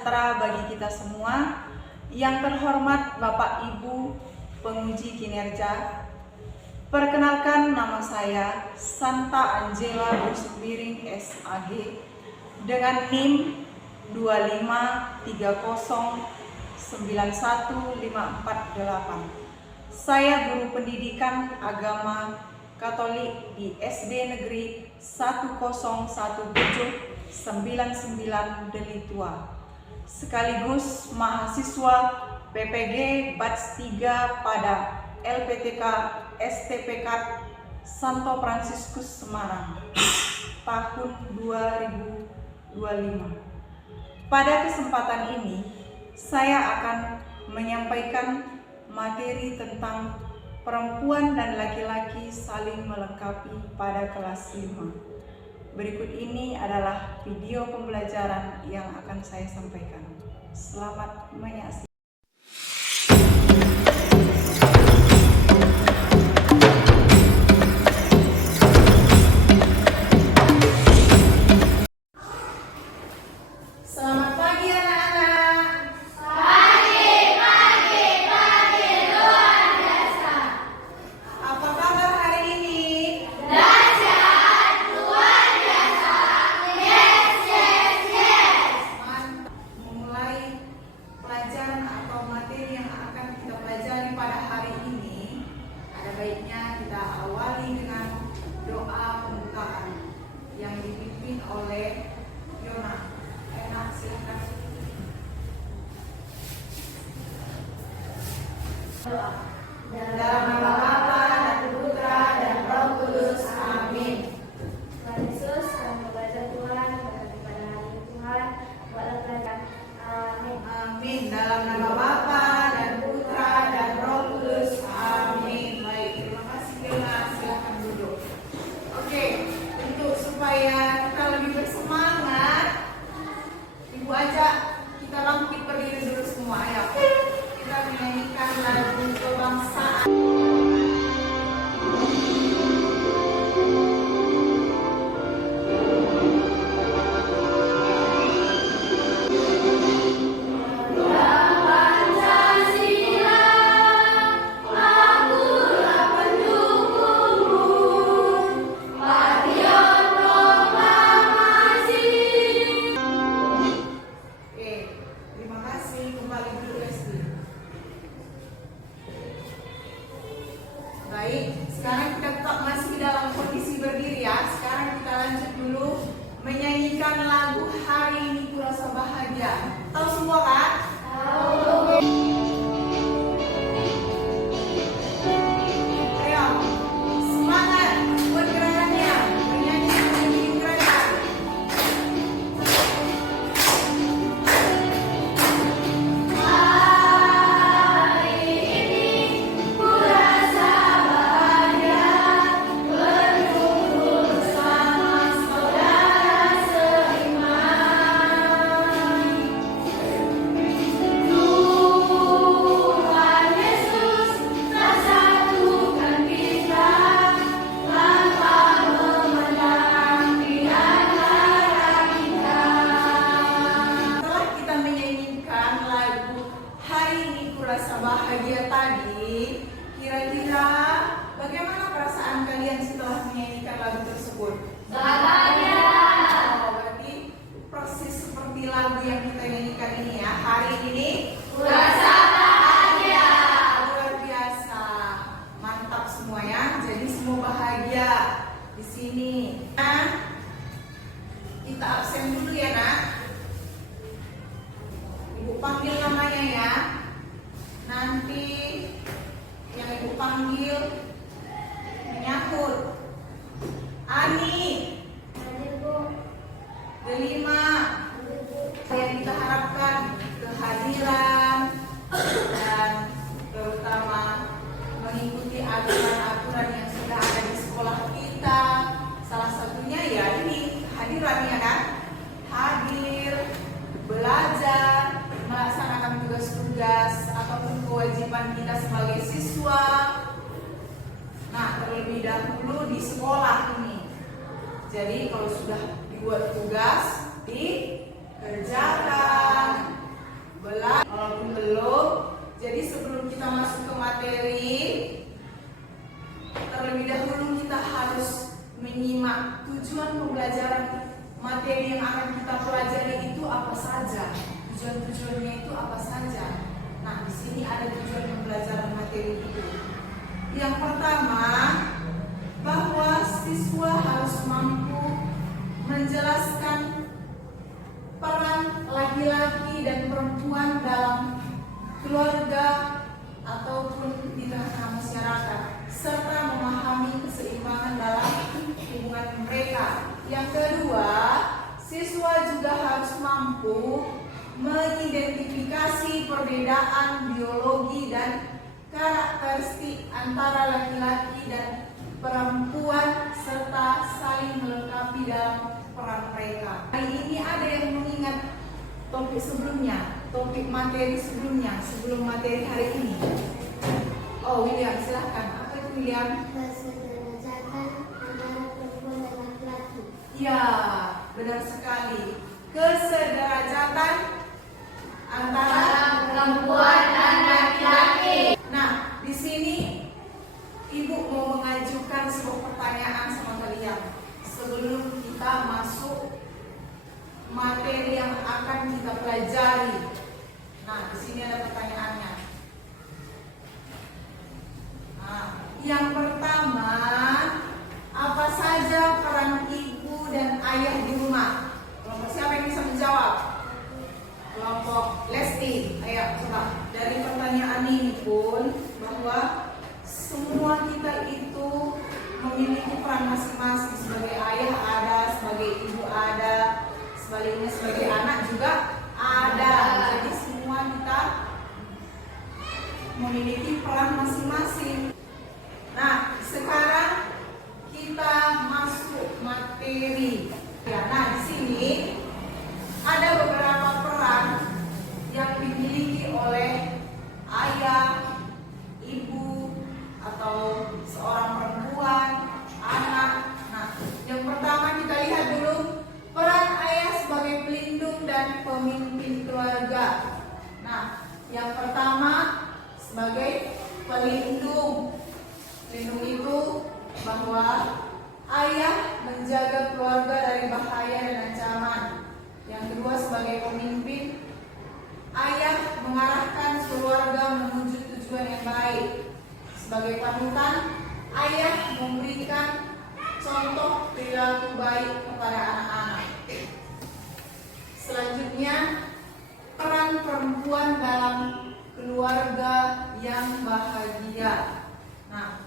sejahtera bagi kita semua. Yang terhormat Bapak Ibu penguji kinerja, perkenalkan nama saya Santa Angela Busbiring SAG dengan NIM 253091548. Saya guru pendidikan agama Katolik di SD Negeri 101799 Delitua, sekaligus mahasiswa PPG Batch 3 pada LPTK STPK Santo Fransiskus Semarang tahun 2025. Pada kesempatan ini, saya akan menyampaikan materi tentang perempuan dan laki-laki saling melengkapi pada kelas 5. Berikut ini adalah video pembelajaran yang akan saya sampaikan. Selamat menyaksikan. Selamat pagi anak-anak. Apa kabar hari ini? Memulai pelajaran atau materi yang akan kita pelajari pada hari ini, ada baiknya kita awali dengan doa pembukaan yang dipimpin oleh Yona. Enak, silakan. Dalam nama Bapa dan Putra dan Roh Kudus. Amin. Tuhan Yesus, kami membaca Tuhan, berkati pada hari ini Tuhan, buatlah pelajaran. Amin. Amin. Dalam nama Bapa dan Putra dan Roh Kudus. Amin. Baik, terima kasih Bella. Silakan duduk. Oke, untuk supaya kita lebih bersemangat, Ibu ajak kita bangkit berdiri dulu semua. Ayo, kita menyanyikan lagu kebangsaan. Terima kasih. Kembali dulu Lesti. Baik, sekarang kita tetap masih dalam kondisi berdiri ya. Sekarang kita lanjut dulu menyanyikan lagu Hari Ini Kurasa Bahagia. Tahu semua kan? Tahu. Ayo, semangat buat gerakannya. Menyanyi menyanyi gerakan. Setelah kita menyanyikan lagu Hari Ini Kurasa Bahagia tadi, kira-kira bagaimana perasaan kalian setelah menyanyikan lagu tersebut? Bahagia. Oh, berarti persis seperti lagu yang kita nyanyikan ini ya. Hari ini Kurasa bahagia. luar biasa, mantap semua ya. Jadi semua bahagia di sini. Nah, kita absen dulu ya nak. Ibu panggil namanya ya. Nanti yang ibu panggil menyahut. Ani, Hadir Bu. Delima, yang kita harapkan kehadiran dan terutama mengikuti aturan-aturan yang sudah ada di sekolah kita. Salah satunya ya ini kehadirannya kan, hadir, belajar, melaksanakan tugas-tugas ataupun kewajiban kita sebagai siswa. Nah, terlebih dahulu di sekolah ini. Jadi kalau sudah dibuat tugas, Kerjakan. Belajar. Walaupun belum. Jadi sebelum kita masuk ke materi, terlebih dahulu kita harus menyimak tujuan pembelajaran materi yang akan kita pelajari itu apa saja. Tujuan-tujuannya itu apa saja. Nah, di sini ada tujuan pembelajaran materi itu. Yang pertama, bahwa siswa harus mampu menjelaskan peran laki-laki dan perempuan dalam keluarga ataupun di tengah masyarakat, serta memahami keseimbangan dalam hubungan mereka. Yang kedua, siswa juga harus mampu mengidentifikasi perbedaan biologi dan karakteristik antara laki-laki dan perempuan serta saling melengkapi dalam peran mereka. Hari ini ada yang mengingat topik sebelumnya, topik materi sebelumnya, sebelum materi hari ini. Oh, William, silahkan. Apa itu, William? Kesederajatan antara perempuan dan laki-laki. Ya, benar sekali. Kesederajatan antara perempuan dan laki-laki. Nah, di sini Ibu mau mengajukan sebuah pertanyaan sama kalian sebelum kita masuk materi yang akan kita pelajari. Nah, di sini ada pertanyaannya. Nah, yang pertama, apa saja peran ibu dan ayah di rumah? Kelompok siapa yang bisa menjawab? Kelompok Lesti. Ayo, coba. Dari pertanyaan ini pun bahwa semua kita itu memiliki peran masing-masing. Sebagai ayah ada, sebagai ibu ada, sebaliknya sebagai anak juga ada. Jadi semua kita memiliki peran masing-masing. Nah, sekarang kita masuk materi. Ya, nah di sini ada beberapa peran yang dimiliki oleh ayah, ibu, atau seorang perempuan, anak. Nah, yang pertama kita lihat dulu peran ayah sebagai pelindung dan pemimpin keluarga. Nah, yang pertama sebagai pelindung. Pelindung itu bahwa ayah menjaga keluarga dari bahaya dan ancaman. Yang kedua sebagai pemimpin, ayah mengarahkan keluarga menuju tujuan yang baik. Sebagai panutan, ayah memberikan contoh perilaku baik kepada anak-anak. Selanjutnya, peran perempuan dalam keluarga yang bahagia. Nah,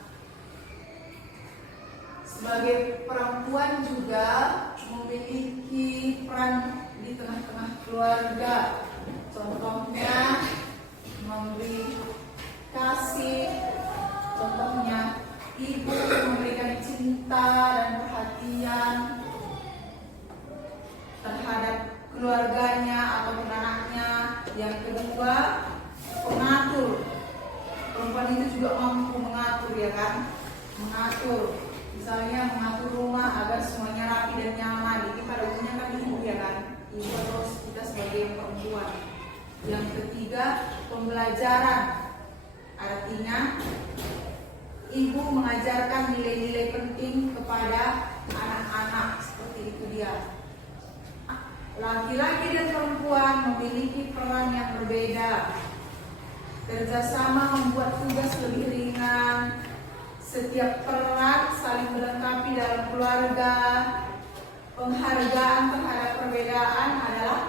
sebagai perempuan juga memiliki peran di tengah-tengah keluarga. Contohnya memberi kasih, contohnya ibu memberikan cinta dan perhatian terhadap keluarganya ataupun anaknya. Yang kedua, pengatur. Perempuan itu juga mampu mengatur, ya kan? Mengatur, misalnya mengatur rumah agar semuanya rapi dan nyaman. Ini pada umumnya kan ibu, ya kan? Ibu atau kita sebagai perempuan. Yang ketiga, pembelajaran. Artinya ibu mengajarkan nilai-nilai penting kepada anak-anak. Seperti itu dia. Laki-laki dan perempuan memiliki peran yang berbeda. Kerjasama membuat tugas lebih ringan. Setiap peran saling melengkapi dalam keluarga. Penghargaan terhadap perbedaan adalah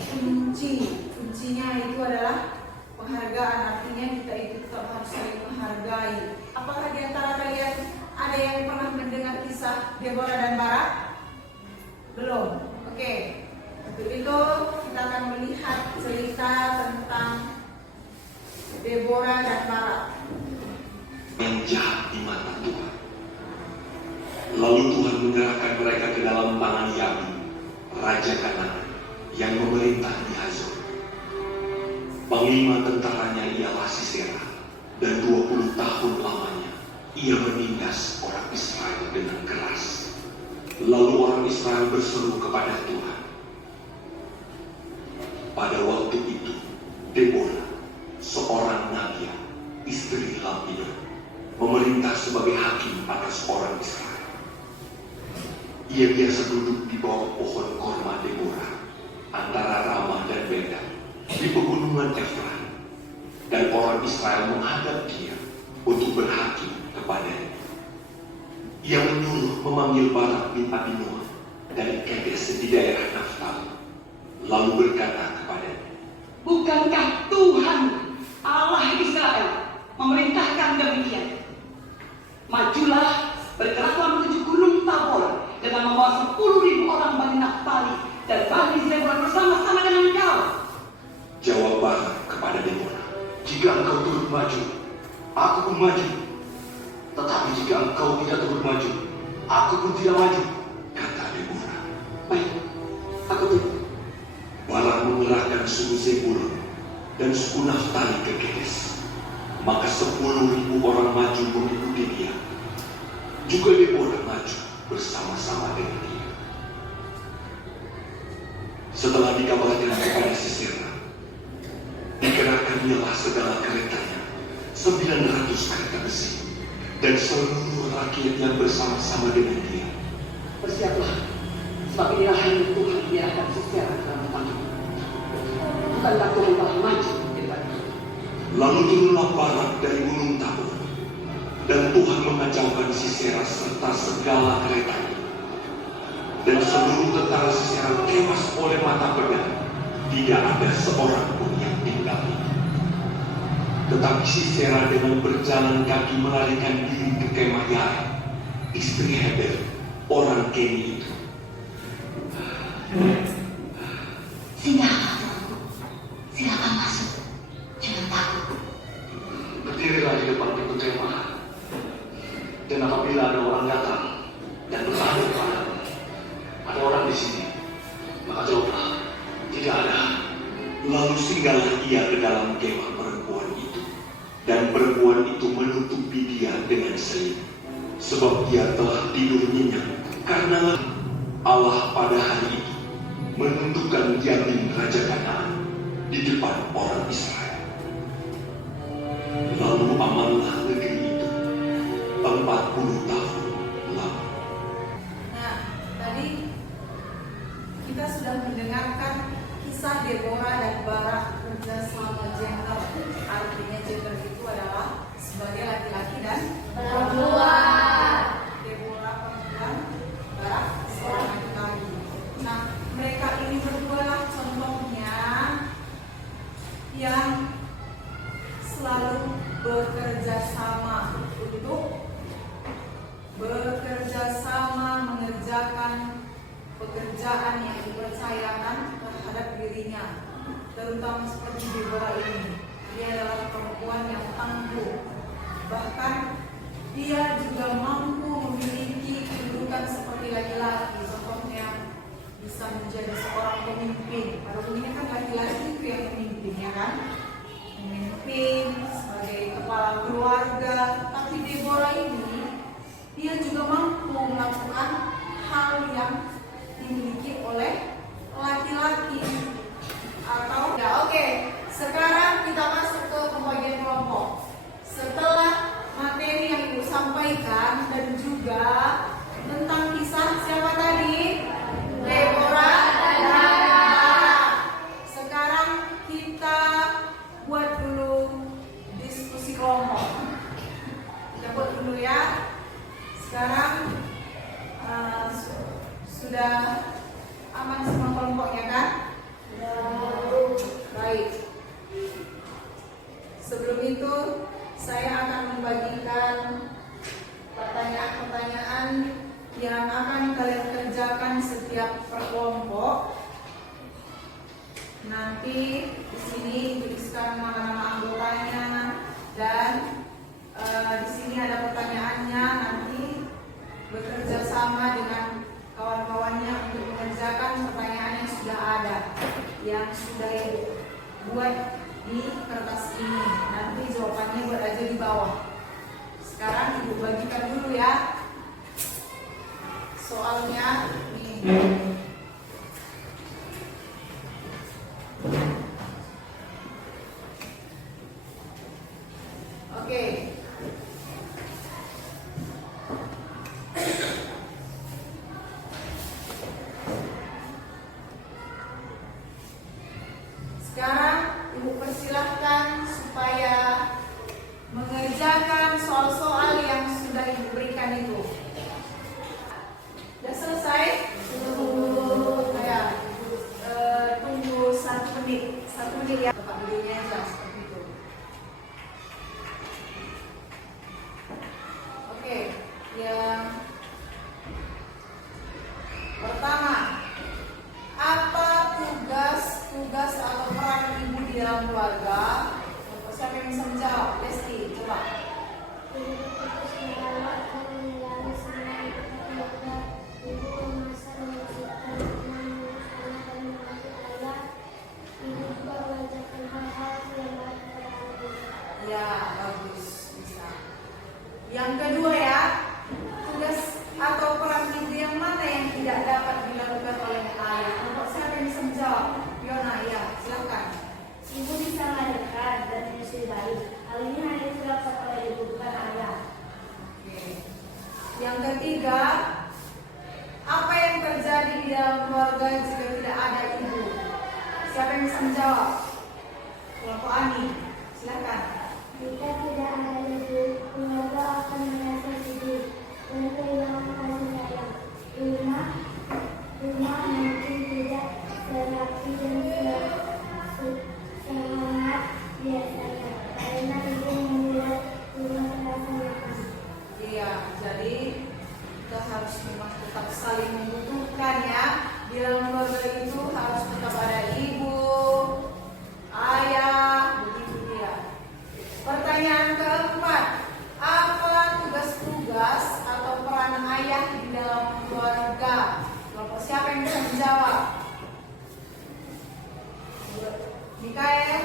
kunci. Kuncinya itu adalah penghargaan. Artinya kita itu tetap harus saling menghargai. Apakah di antara kalian ada yang pernah mendengar kisah Deborah dan Barak? Belum? Oke. Untuk itu kita akan melihat cerita tentang Deborah dan Barak. Yang jahat di mata Tuhan. Lalu Tuhan menyerahkan mereka ke dalam tangan Yabin, raja Kanaan, yang memerintah di Hazor. Panglima tentaranya ialah Sisera, dan 20 tahun lamanya ia menindas orang Israel dengan keras. Lalu orang Israel berseru kepada Tuhan, Ia biasa duduk di bawah pohon korma Deborah antara Ramah dan Bedan di pegunungan Efraim, dan orang Israel menghadap dia untuk berhakim kepadanya. Ia menyuruh memanggil Barak bin Abinoam dari Kedes di daerah Naftali, lalu berkata kepadanya, "Bukankah Tuhan Allah Israel memerintahkan demikian? Majulah, bergeraklah menuju Gunung Tabor dengan membawa 10.000 orang Bani Naftali dan Bani Zebulun bersama-sama dengan engkau." Jawab Barak kepada Deborah, "Jika engkau turut maju, aku pun maju. Tetapi jika engkau tidak turut maju, aku pun tidak maju," kata Deborah. "Baik, aku turut." Barak mengerahkan suku Zebulun dan suku Naftali ke Kedes. Maka 10.000 orang maju mengikuti dia. Juga Deborah maju bersama-sama dengan dia. Setelah dikabarkan kepada Sisera, dikerahkannyalah segala keretanya, 900 kereta besi, dan seluruh rakyat yang bersama-sama dengan dia. "Bersiaplah, sebab inilah hari Tuhan menyerahkan Sisera ke dalam tanganmu. Bukankah Tuhan telah maju depan?" Lalu turunlah Barak dari Gunung Tabor, dan Tuhan mengacaukan Sisera serta segala keretanya. Dan seluruh tentara Sisera tewas oleh mata pedang, tidak ada seorang pun yang tinggal. Tetapi Sisera dengan berjalan kaki melarikan diri ke kemah Yael, istri Heber, orang Keni itu. "Singgahlah, tuanku. Silakan masuk. Jangan takut." Berdirilah di depan pintu kemah, dan apabila ada orang datang dan bertanya kepadamu, "Ada orang di sini?" maka jawablah, "Tidak ada." Lalu singgahlah ia ke dalam kemah perempuan itu, dan perempuan itu menutupi dia dengan selimut, sebab dia telah tidur nyenyak, karena Allah pada hari itu menentukan Yamin Raja Kanaan di depan orang Israel. Lalu amanlah negeri itu 40 tahun lama. Nah, tadi kita sudah mendengarkan kisah Deborah dan Barak kerja sama gender. Artinya gender itu adalah sebagai laki-laki dan Perempuan. Deborah perempuan, Barak seorang laki-laki. Nah, mereka ini berdua lah contohnya yang selalu bekerja sama untuk bekerja sama mengerjakan pekerjaan yang dipercayakan terhadap dirinya, terutama seperti Deborah ini. Dia adalah perempuan yang tangguh, bahkan dia juga mampu memiliki kedudukan seperti laki-laki. Contohnya bisa menjadi seorang pemimpin. Pada umumnya kan laki-laki itu yang memimpin, ya kan? Memimpin sebagai kepala keluarga. Tapi Deborah ini, dia juga mampu melakukan hal yang dimiliki oleh laki-laki. Atau ya, oke. Sekarang kita masuk ke pembagian kelompok. Setelah materi yang Ibu sampaikan dan juga tentang kisah siapa tadi? Deborah dan Barak. Sekarang kita buat dulu diskusi kelompok. Kita buat dulu ya. Sekarang sudah aman semua kelompoknya kan? Baik. Sebelum itu saya akan membagikan pertanyaan-pertanyaan yang akan kalian kerjakan setiap per kelompok. Nanti di sini dituliskan nama-nama anggotanya dan di sini ada pertanyaannya. Nanti bekerja sama dengan kawan-kawannya untuk mengerjakan pertanyaan yang sudah ada, yang sudah buat di kertas ini. Nanti jawabannya buat aja di bawah. Sekarang Ibu bagikan dulu ya soalnya nih. Oke. ketiga, apa yang terjadi di dalam keluarga jika tidak ada ibu? Siapa yang bisa menjawab? Kelompok Ani, silakan. Jika tidak ada ibu, keluarga akan merasa sedih dan kehilangan kasih sayang. Rumah mungkin tidak serapi dan semangat biasanya karena ibu membuat rumah terasa nyaman. Iya, jadi kita harus memang tetap saling membutuhkan ya. Di dalam keluarga itu harus tetap ada ibu, ayah, begitu dia. Pertanyaan keempat, apa tugas-tugas atau peran ayah di dalam keluarga? Kelompok siapa yang bisa menjawab? Mikael?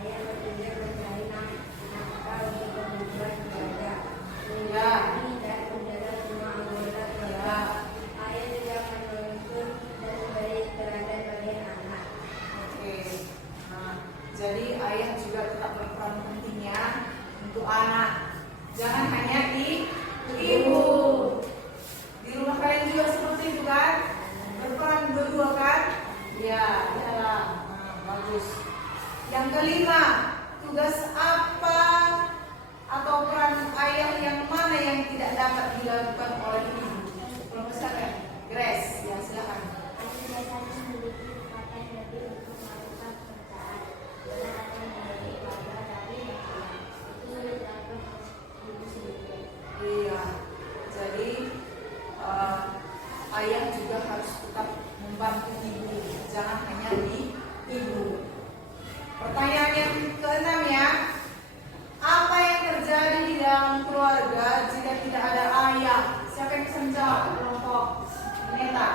Ayah bekerja mencari nafkah untuk kebutuhan keluarga, Ya. dan menjaga semua anggota keluarga. Ya. Ayah juga menuntun dan memberi teladan bagi anak. Oke. Nah, jadi ayah juga tetap berperan pentingnya untuk anak. Jangan hanya di ibu. Di rumah kalian juga seperti itu kan? Berperan berdua kan? Ya, iyalah. Nah, bagus. Yang kelima, tugas apa atau peran ayah yang mana yang tidak dapat dilakukan oleh ibu? Kelompok siapa? Grace, ya silakan. Ayah biasanya memiliki kesempatan lebih untuk melakukan pekerjaan, karena akan menjadi keluarga dari yang lain. Itu sulit dilakukan oleh ibu sendiri. Iya, jadi ayah juga harus tetap membantu ibu, jangan hanya di ibu. Pertanyaan yang keenam ya, apa yang terjadi di dalam keluarga jika tidak ada ayah? Siapa yang bisa menjawab? Kelompok Neta.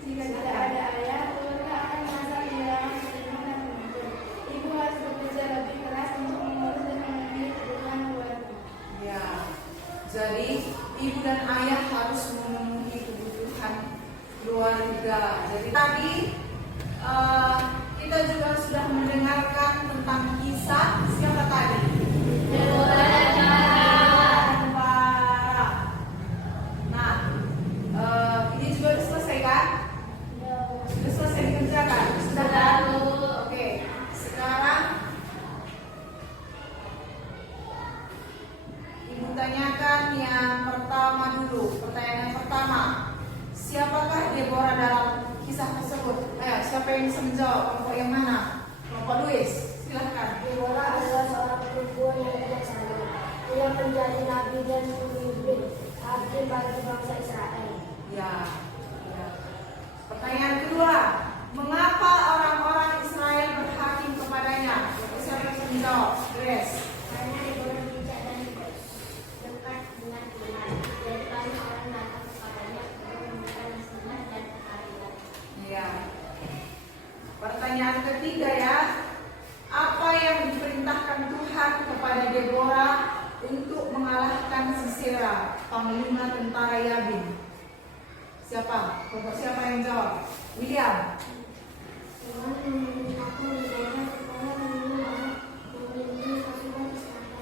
Jika tidak ada ayah, keluarga akan merasa kehilangan selimut dan pemimpin. Ibu harus bekerja lebih keras untuk mengurus dan memenuhi kebutuhan keluarga. Ya, jadi ibu dan ayah harus memenuhi kebutuhan keluarga. Jadi tadi kita juga sudah mendengarkan tentang kisah siapa tadi? Deborah dan Barak. Nah, ini juga sudah selesai kan? Sudah selesai dikerjakan? Sudah kan? Oke, sekarang Ibu tanyakan yang pertama dulu. Pertanyaan yang pertama, siapakah Deborah dalam kisah tersebut? Siapa yang bisa menjawab? Kelompok yang mana? Kelompok Luis, silahkan. Deborah adalah seorang perempuan yang bijaksana. Ia menjadi nabi dan pemimpin abdi bagi bangsa Israel. Ya. Pertanyaan kedua, mengapa orang-orang Israel berhakim kepadanya? Siapa yang bisa menjawab? Grace. Karena Deborah bijak dan dekat dengan Tuhan. Jadi banyak orang datang kepadanya untuk meminta nasihat dan keadilan. Ya. Pertanyaan ketiga ya, apa yang diperintahkan Tuhan kepada Deborah untuk mengalahkan Sisera, panglima tentara Yabin? Siapa? Kelompok siapa yang jawab? William. Tuhan memerintahkan Deborah supaya memiliki pasukan Israel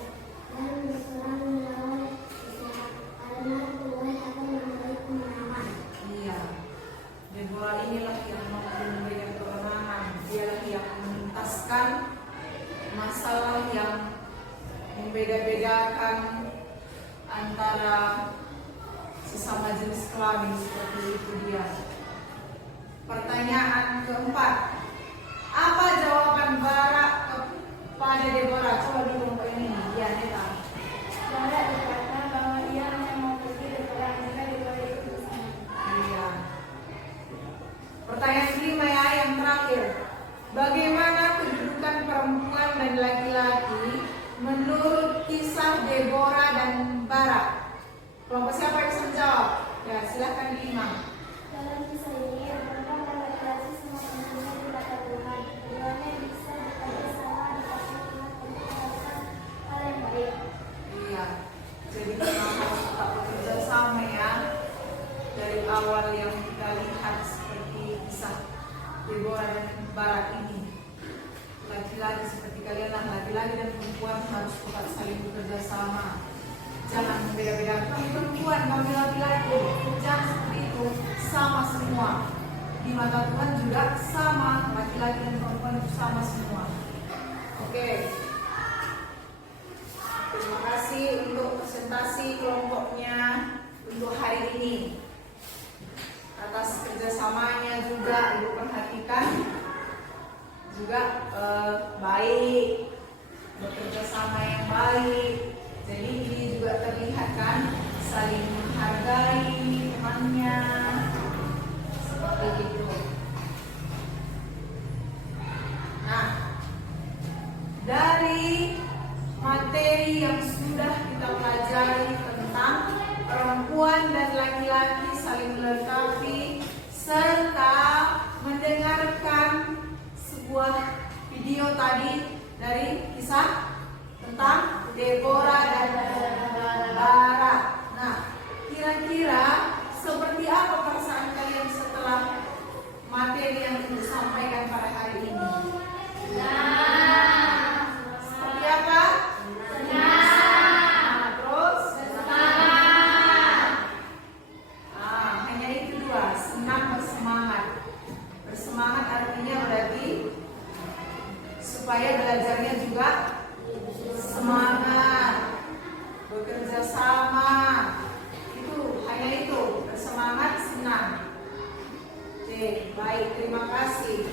dan berperang melawan Sisera, karena Tuhan akan memberi kemenangan. Iya. Deborah inilah yang memberikan kemenangan. Dialah yang menuntaskan masalah yang membeda-bedakan antara sesama jenis kelamin, seperti itu dia. Pertanyaan keempat, apa jawaban Barak kepada Deborah? Coba dulu kelompok ini, ya Neta. Barak berkata bahwa ia hanya mau pergi berperang jika Deborah ikut bersama. Iya. Pertanyaan kelima ya, yang terakhir. Bagaimana kedudukan perempuan dan laki-laki menurut kisah Deborah dan Barak? Kelompok siapa yang bisa menjawab? Ya, silahkan Imam. Dalam kisah ini, perempuan dan laki-laki semua pentingnya di mata Tuhan. Keduanya bisa bekerja sama di kasih Tuhan untuk melakukan hal yang baik. Iya. Jadi kita harus tetap bekerja sama ya. Dari awal yang kita lihat seperti kisah Deborah dan Barak ini. Laki-laki seperti kalian lah, laki-laki dan perempuan harus tetap saling bekerja sama. Jangan membeda-bedakan kami perempuan, kami laki-laki. Jangan seperti itu, sama semua. Di mata Tuhan juga sama, laki-laki dan perempuan itu sama semua. Oke. Terima kasih untuk presentasi kelompoknya untuk hari ini. Atas kerjasamanya juga Ibu perhatikan juga baik, bekerja sama yang baik. Jadi ini juga terlihat kan saling menghargai temannya seperti itu. Nah, dari materi yang sudah kita pelajari tentang perempuan dan laki-laki saling melengkapi serta mendengarkan sebuah video tadi dari kisah tentang Deborah dan Barak. Nah, kira-kira seperti apa perasaan kalian setelah materi yang Ibu sampaikan pada hari ini? Seperti apa? Terus? Hanya itu dua, senang bersemangat. Bersemangat artinya berarti supaya belajarnya juga semangat, bekerja sama, itu hanya itu, bersemangat, senang. Oke, baik, terima kasih.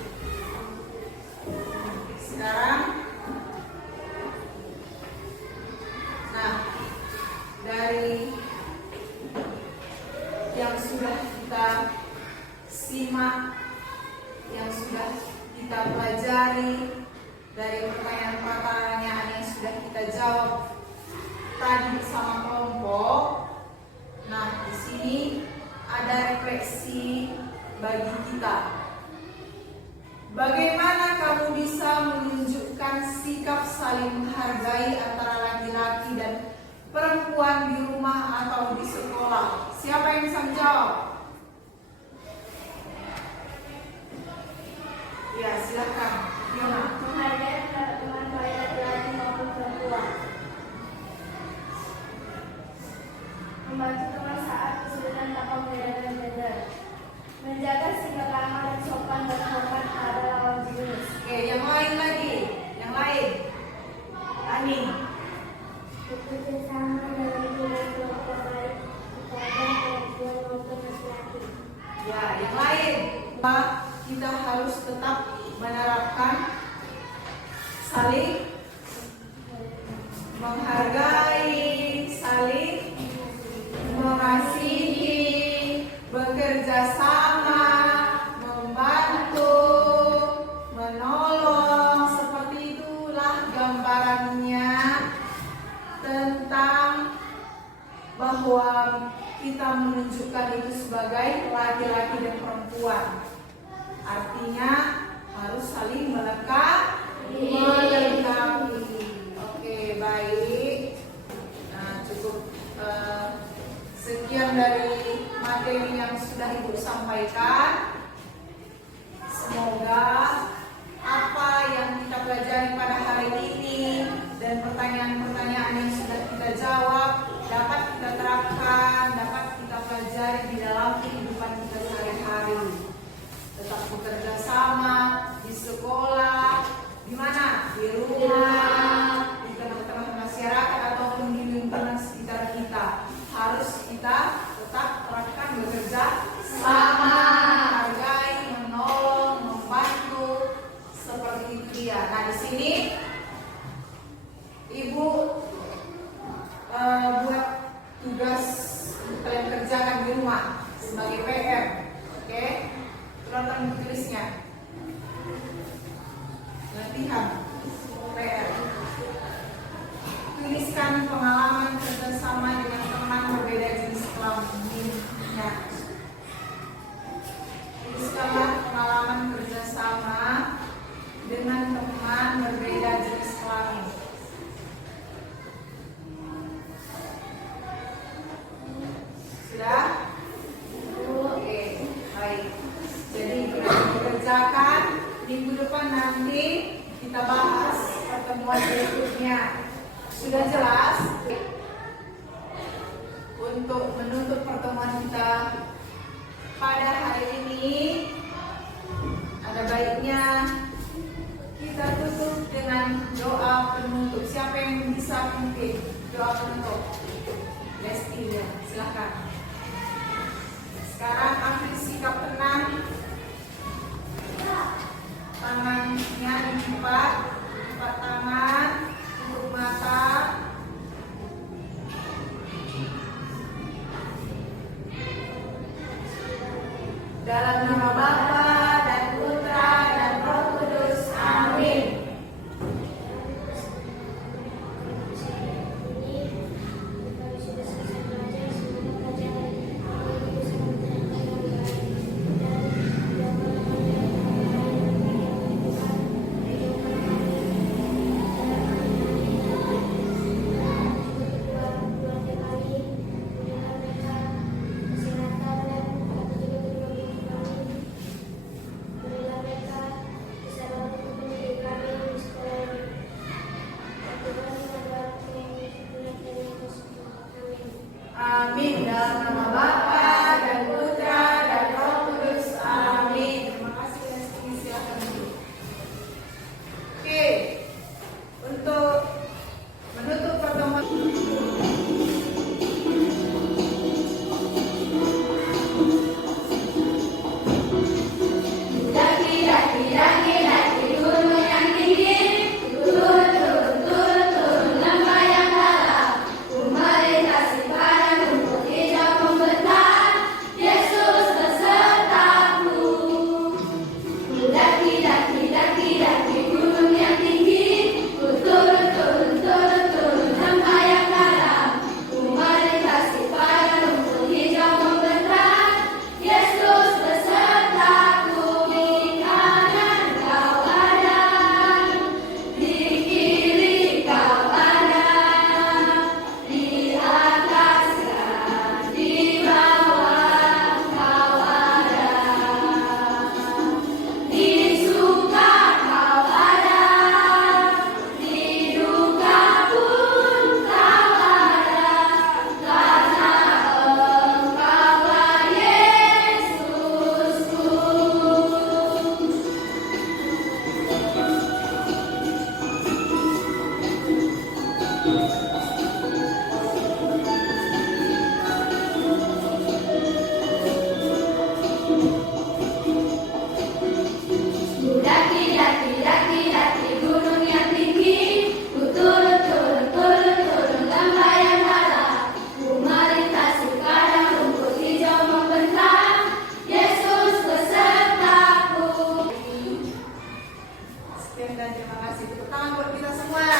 Sekarang, nah, dari yang sudah kita simak, yang sudah kita pelajari, dari pertanyaan-pertanyaan yang sudah kita jawab tadi bersama kelompok. Nah, di sini ada refleksi bagi kita. Bagaimana kamu bisa menunjukkan sikap saling menghargai antara laki-laki dan perempuan di rumah atau di sekolah? Siapa yang bisa menjawab? Ya, silakan. Fiona. Menghargai teman baik laki-laki maupun perempuan. Membantu teman saat kesulitan tanpa membedakan gender. Menjaga sikap ramah dan sopan dan hormat pada lawan jenis. Oke, yang lain lagi. Yang lain. Ani. Bekerja sama dalam hubungan kelompok baik kepada perempuan maupun laki-laki. Ya, yang lain. Kita harus tetap menerapkan saling menghargai, saling mengasihi, bekerja sama, membantu, menolong. Seperti itulah gambarannya tentang bahwa kita menunjukkan itu sebagai laki-laki dan perempuan. Artinya harus saling melengkapi. Oke, baik. Nah, cukup sekian dari materi yang sudah Ibu sampaikan. Semoga apa yang kita pelajari pada hari ini dan pertanyaan-pertanyaan yang sudah kita jawab dapat kita terapkan, dapat kita pelajari di dalam kehidupan kita sehari-hari. Tetap bekerja sama di sekolah, di mana? Di rumah, di tengah-tengah masyarakat ataupun di lingkungan sekitar kita. Harus kita tetap terapkan bekerja sama, menghargai, menolong, membantu, seperti itu dia. Nah, di sini Ibu buat tugas kalian kerjakan di rumah sebagai PR, oke? Tulisan tulisnya latihan PR. Tuliskan pengalaman kerjasama dengan teman berbeda jenis kelaminnya. Tuliskanlah pengalaman kerjasama dengan teman berbeda jenis kelamin. Sudah? Oke, baik. Jadi dikerjakan, minggu depan nanti kita bahas pertemuan berikutnya. Sudah jelas? Dalam nama Bapa dan Putra dan Roh Kudus. Amin. Amin. Dalam nama Bapa dan Putra dan Roh Kudus. Amin. Terima kasih dan silakan duduk. Oke, untuk menutup pertemuan. Sekian dan terima kasih. Tepuk tangan buat kita semua.